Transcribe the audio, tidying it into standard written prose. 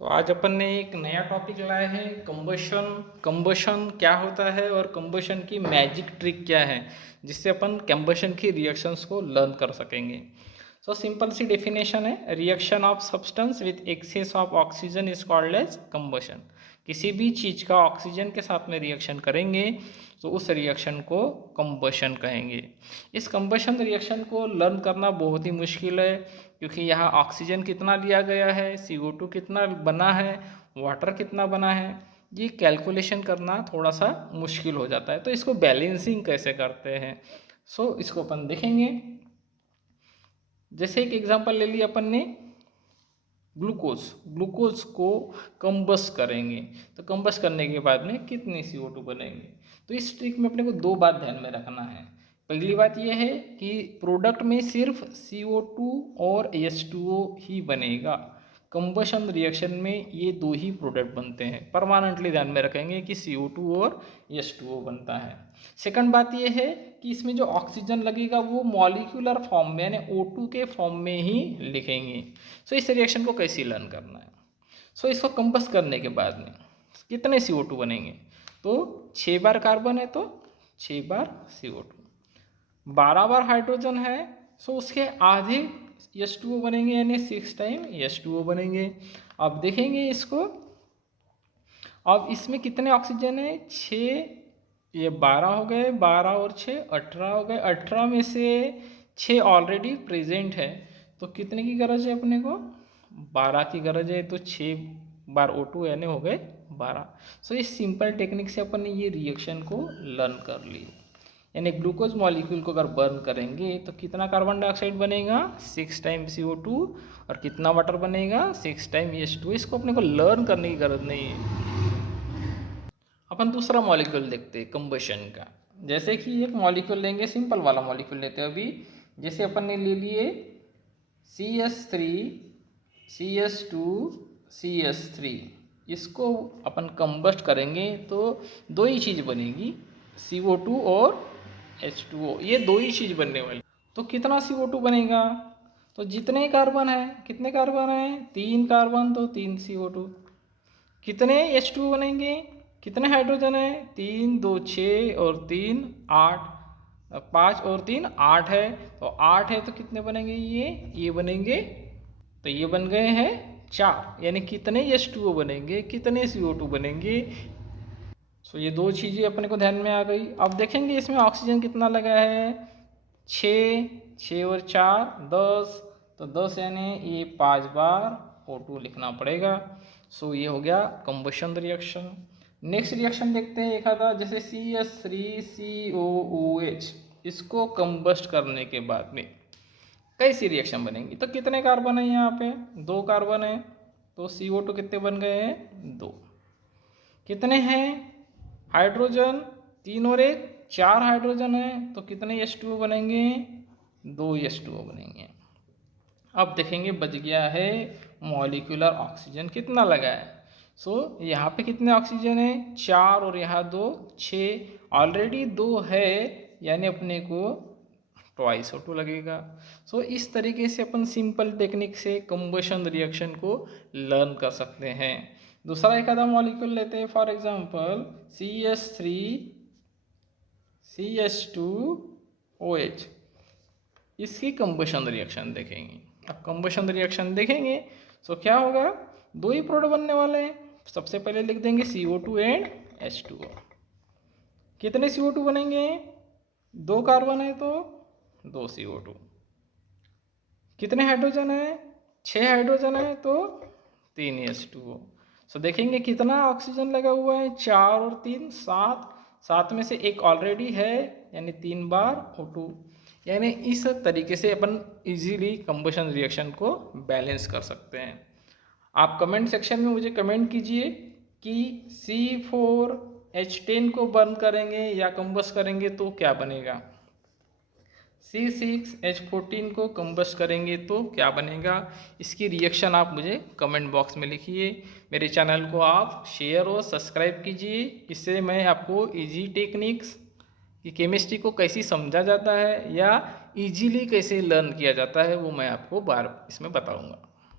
तो आज अपन ने एक नया टॉपिक लाया है कंबशन। कंबशन क्या होता है और कंबशन की मैजिक ट्रिक क्या है, जिससे अपन कंबशन की रिएक्शंस को लर्न कर सकेंगे। सो सिंपल सी डेफिनेशन है, reaction of substance with excess of oxygen is called as combustion. किसी भी चीज़ का ऑक्सीजन के साथ में रिएक्शन करेंगे तो उस रिएक्शन को कंबशन कहेंगे। इस कंबशन रिएक्शन को लर्न करना बहुत ही मुश्किल है, क्योंकि यहाँ ऑक्सीजन कितना लिया गया है, CO2 कितना बना है, वाटर कितना बना है, ये कैलकुलेशन करना थोड़ा सा मुश्किल हो जाता है। तो इसको बैलेंसिंग कैसे करते हैं, इसको अपन देखेंगे। जैसे एक एग्जांपल ले लिया अपन ने, ग्लूकोज को कंबस करेंगे तो कंबस करने के बाद में कितनी CO2 बनेंगे। तो इस ट्रिक में अपने को दो बात ध्यान में रखना है। पहली बात यह है कि प्रोडक्ट में सिर्फ CO2 और H2O ही बनेगा। कंबशन रिएक्शन में ये दो ही प्रोडक्ट बनते हैं। परमानेंटली ध्यान में रखेंगे कि CO2 और H2O बनता है। सेकंड बात यह है कि इसमें जो ऑक्सीजन लगेगा वो मॉलिक्यूलर फॉर्म में यानी O2 के फॉर्म में ही लिखेंगे। इस रिएक्शन को कैसे लर्न करना है। इसको कंबस करने के बाद में कितने CO2 बनेंगे, तो 6 बार कार्बन है तो 6 बार CO2, 12 बार हाइड्रोजन है उसके आधे H2O बनेंगे यानी 6 टाइम H2O बनेंगे। अब देखेंगे इसको, अब इसमें कितने ऑक्सीजन है, 6, ये 12 हो गए, 12 और 6 18 हो गए। 18 में से 6 ऑलरेडी प्रेजेंट है, तो कितने की गरज है अपने को, 12 की गरज है। तो 6 बार O2 यानी हो गए 12। इस सिंपल टेक्निक से अपन ने ये रिएक्शन को लर्न कर ली। यानी ग्लूकोज मॉलिक्यूल को अगर बर्न करेंगे तो कितना कार्बन डाइऑक्साइड बनेगा, 6 टाइम CO2, और कितना वाटर बनेगा, 6 टाइम H2। इसको अपने को लर्न करने की जरूरत नहीं है। अपन दूसरा मॉलिक्यूल देखते हैं कंबशन का। जैसे कि एक मॉलिक्यूल लेंगे, सिंपल वाला मॉलिक्यूल लेते हैं अभी। जैसे अपन ने ले लिए CH3 CH2 CH3, इसको अपन कंबस्ट करेंगे तो दो ही चीज़ बनेगी, CO2 और H2O। ये दो ही चीज़ बनने वाली। तो कितना CO2 बनेगा, तो जितने कार्बन है, कितने कार्बन है, 3 कार्बन तो 3 CO2। कितने H2O बनेंगे, कितने हाइड्रोजन है, 3 2 6 और 3 8, 5 और 3 8 है। तो 8 है तो कितने बनेंगे, ये बनेंगे, तो ये बन गए हैं 4। यानी कितने H2O बनेंगे, कितने CO2 बनेंगे। ये दो चीज़ें अपने को ध्यान में आ गई। अब देखेंगे इसमें ऑक्सीजन कितना लगा है, 6 और 4 10, तो 10 यानी ये 5 बार O2 लिखना पड़ेगा। ये हो गया कंबशन रिएक्शन। नेक्स्ट रिएक्शन देखते हैं एक आधा, जैसे CH3COOH, इसको कंबस्ट करने के बाद में कैसी रिएक्शन बनेगी। तो कितने कार्बन है यहाँ पे, 2 कार्बन है, तो CO2 कितने बन गए हैं, 2। कितने हैं हाइड्रोजन, 3 और 1 4 हाइड्रोजन है, तो कितने H2O बनेंगे, 2 H2O बनेंगे। अब देखेंगे बच गया है मॉलिक्यूलर ऑक्सीजन कितना लगा है। यहाँ पे कितने ऑक्सीजन है, 4 और यहाँ 2 6, ऑलरेडी 2 है यानी अपने को ट्वाइस O2 लगेगा। इस तरीके से अपन सिंपल टेक्निक से कंबशन रिएक्शन को लर्न कर सकते हैं। दूसरा एक आधा मॉलिक्यूल लेते हैं, फॉर एग्जांपल CH3 CH2OH, इसकी कंबशन रिएक्शन देखेंगे। अब कंबशन रिएक्शन देखेंगे क्या होगा, दो ही प्रोडक्ट बनने वाले हैं। सबसे पहले लिख देंगे CO2 एंड H2O। कितने CO2 बनेंगे, 2 कार्बन है तो 2 CO2। कितने हाइड्रोजन है, 6 हाइड्रोजन है तो 3 H2O। देखेंगे कितना ऑक्सीजन लगा हुआ है, 4 और 3 7, 7 में से एक ऑलरेडी है यानी 3 बार O2। यानी इस तरीके से अपन इजीली कंबशन रिएक्शन को बैलेंस कर सकते हैं। आप कमेंट सेक्शन में मुझे कमेंट कीजिए कि C4H10 को बर्न करेंगे या कंबस करेंगे तो क्या बनेगा, C6H14 को कंबस्ट करेंगे तो क्या बनेगा। इसकी रिएक्शन आप मुझे कमेंट बॉक्स में लिखिए। मेरे चैनल को आप शेयर और सब्सक्राइब कीजिए, इससे मैं आपको इजी टेक्निक्स कि केमिस्ट्री को कैसे समझा जाता है या इजीली कैसे लर्न किया जाता है वो मैं आपको इसमें बताऊंगा।